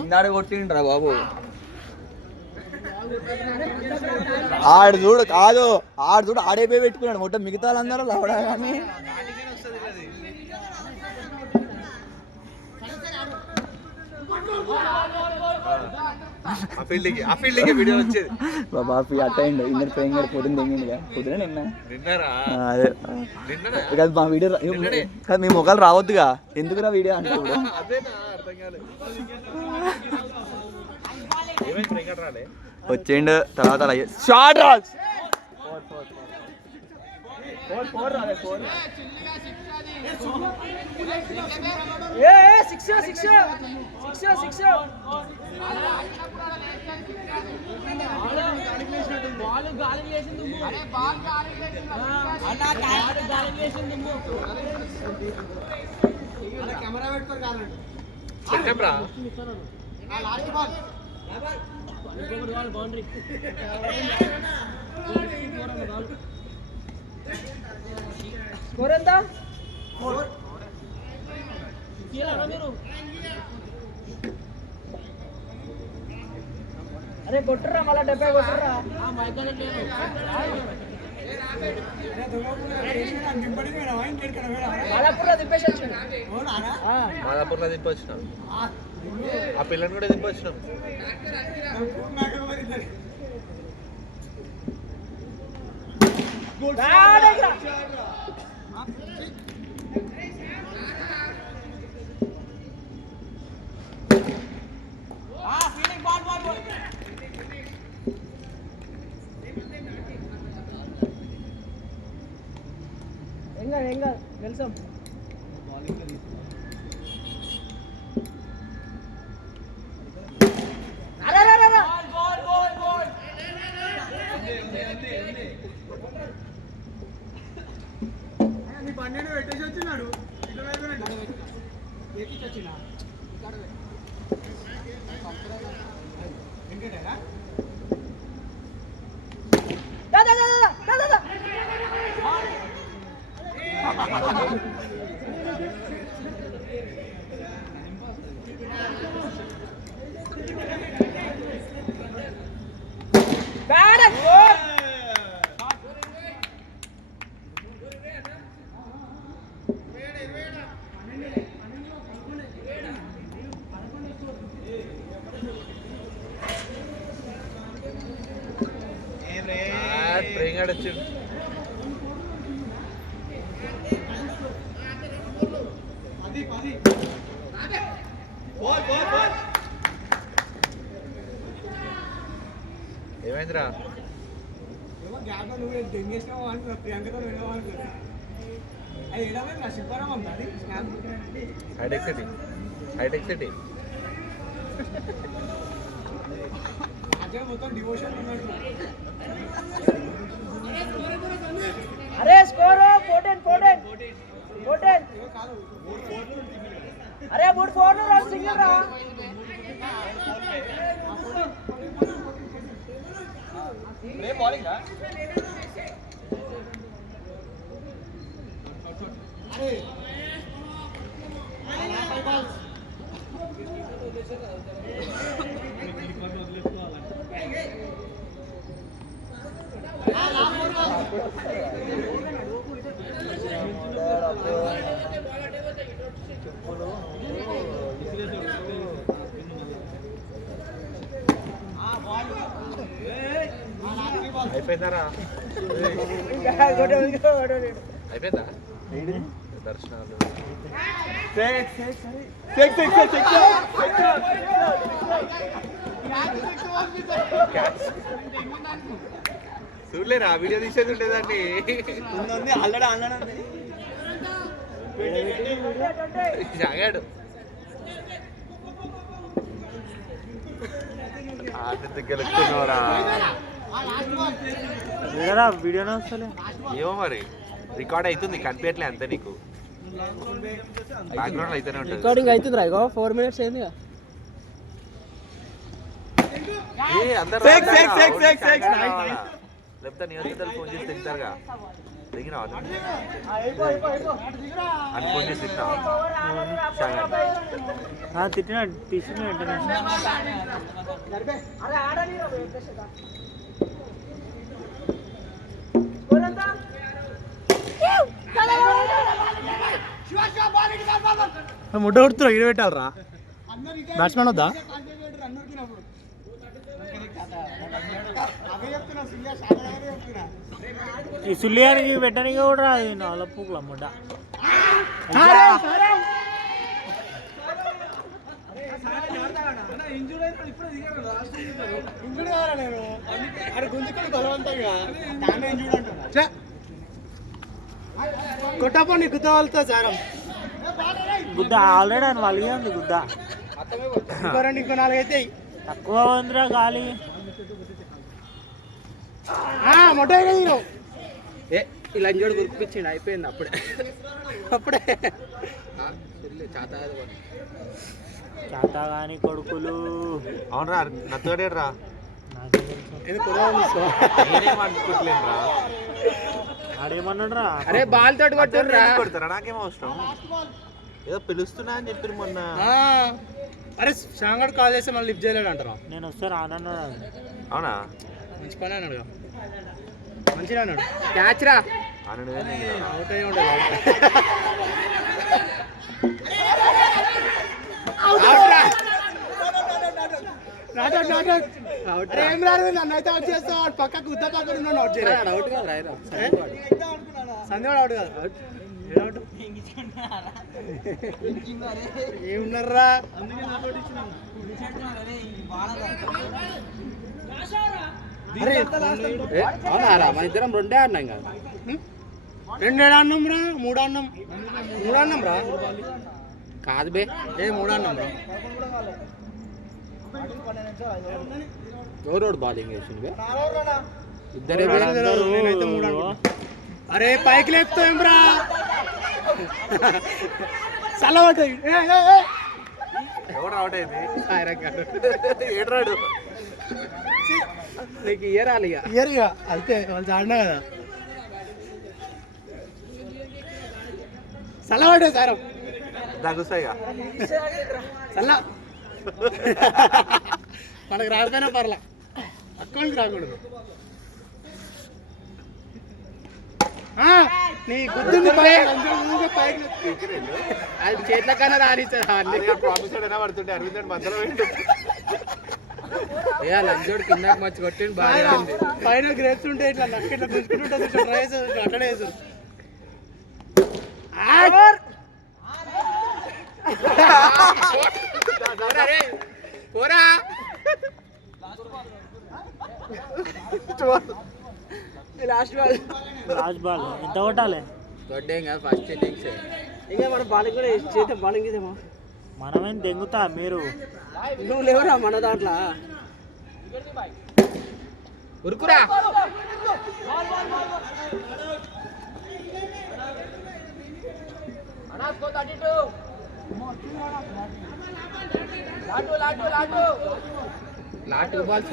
ఇన్నాడు కొట్టిండ్రా బాబు. ఆడు చూడు కాదు, ఆడు చూడు ఆడైపోయి పెట్టుకున్నాడు మొట్ట. మిగతా వాళ్ళందరూ లవడా కానీ బాబీ అట్టయిండు. ఇన్నర్ ప్రేమ్ గారు పొద్దున్న తెంగిండుగా. పొద్దున నిన్న అదే కాదు మా వీడియో కాదు. మీ మొక్కలు రావద్దుగా, ఎందుకురా వీడియో అంటే ఇప్పుడు వచ్చిండు. తర్వాత షార్ట్ రాజ్ స్కోర్ ఎంత? అరే కొట్టుర్రా మళ్ళా 70 కొట్టుర్రా. మాదాపూర్లో దింపొచ్చినాం. ఆ పిల్లని కూడా దింపొచ్చినాం. వెళ్తాం. పన్నెండు పెట్టేసి వచ్చినాడు. ఏమైందిరా? హైటెక్ సిటీ, హైటెక్ సిటీ అరే స్కోర్ 14. అరే 3-4 రన్ సింగిల్ రా. బౌలింగ్ అయిపోయిందారా? అయిపోయిందా దర్శనాలు? చూడలేరా? వీడియో తీసేది ఉండేదాన్ని. జాగాడు గెలుస్తున్నారా? వీడియోనే వస్తలే. ఏమో మరి రికార్డ్ అవుతుంది, కనిపించట్లే అంతే. నీకు బ్యాక్గ్రౌండ్ అయితేనే ఉంటుంది. రికార్డింగ్ అవుతుంది రా. 4 minutes అయింది. లేకపోతే నియోజకవర్గాలు ఫోన్ చేసి తింటారుగా. దిగినా అని ఫోన్ చేసి తింటా. తిట్టిన తీసుకుని వెంటనే అరే ఆడని స్కోర్ ఎంత ముడ్డ కొడుతున్నావు ఈడ పెట్టాలరా బ్యాట్స్మెన్ వద్దా ఈ సుల్లియానికి పెట్టడానికి కూడా రాదు నలపుకుల ముడ్డ కొట్టపో నీ గుద్ద వాళ్ళతో సారం గుద్ద ఆల్రెడీ అని వాళ్ళే ఉంది గుద్ద ఇంకో 4 అయితే తక్కువ ఉందిరా గాలి మొట్ట ఇలా అంజోడు గుర్తుపించిండు అయిపోయింది అప్పుడే చాతా గాని కొడుకులు అవునరా నచ్చగడేరా ఆడేమన్నాడు రా అరే బాల్ తోటి కొట్టుర్రా కొడతారా నాకేం అవసరం ఏదో పిలుస్తున్నా అని చెప్పారు మొన్న అరే శాంగడ్ కాల్ చేస్తే మళ్ళీ లిఫ్ట్ చేయలేడు అంటారా నేను వస్తారు ఆనన్నాడు అవునా మంచి పని అన్నాడు మంచిగా అన్నాడు క్యాచ్ రా అన్నాడు అవుట్ అయ్యి ఉండదు ఏం రాదు నన్ను అయితే అవుట్ చేస్తావు వాడు పక్కకు ఉద్ద పక్కన ఉన్నాడు అవుట్ చేయలేదు అవుట్ కాదు సంధ్య అవుట్ కాదు ఏమున్నారా అవునారా మన ఇద్దరం రెండే ఆడినాం కదా 2 ఆడినాం రా 3 ఆడినాం రా కాదు బే 3 ఆడినాం రా ఎవరోడు బౌలింగ్ వేసిండు బే ఇద్దరే నేనైతే 3 అనుకుంటా అరే పైకి లేపుతాం రా చల్లబడ్డాయి ఎవరు అవుట్ అయింది గారు ఏడ్రాడు నీకు ఇయరాలి ఇక ఇయర్గా అయితే వాళ్ళు ఆడినా కదా చల్లబడ్డాయి సారం దగ్గుస్తాయిగా చల్ల మనకు రాకపోయినా పర్లా అక్కడికి రాకూడదు నీ గుద్దుంది పైకి అది చేతిలో కన్నా రానిస్తారు ప్రాఫెసర్ అయినా పడుతుంటే అరవింద్ మధ్యలో పెట్టు ఏ లంచోడు కిందకి మర్చి కొట్టిండు బాగా ఉంది పైన గ్రేప్స్ ఉంటే ఇట్లా నక్క ఇట్లా గుంజుకుంటుంటుంది ఇట్లా ట్రై చేసి అట్లనే వేసు పోరా లాస్ట్ బాల్ ఎంత కొట్టాలి దొడ్డేం కాదు ఫస్ట్ ఇన్నింగ్స్ ఇంకా మన బాలింగ్ కూడా చేద్దాం బాలింగ్ ఇదేమో మనమేం దెంగుతా మీరు నువ్వు లేవురా మన దాంట్లో ఉరుకురా లాటు బాల్స్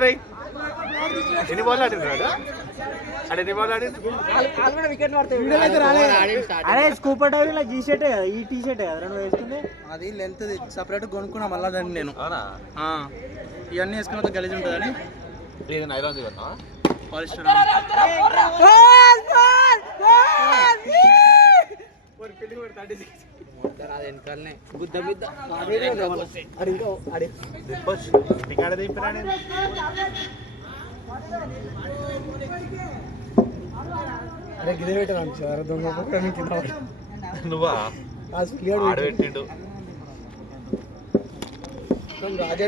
రే ఎన్ని బాల్ ఆడింది అడే ఎన్ని బాల్ ఆడింది వికెట్ అరే స్కూపర్ డైవింగ్ గీ షర్టే కదా ఈ టీ షర్టే కదా నువ్వు వేసుకుంది అది లెంత్ సపరేట్ కొనుక్కున్నా మళ్ళా దాన్ని నేను అవునా ఇవన్నీ వేసుకున్న గలీజ్ ఉంటుందని ఇది నైరాన్ కదా పాలిస్టర్ వెనకాలనే గుద్ద మీద ఇక్కడ దింపినాడు అరే గిదే పెట్టాను సార్ దొంగ నువ్వా ఆడబెట్టిండు రాజా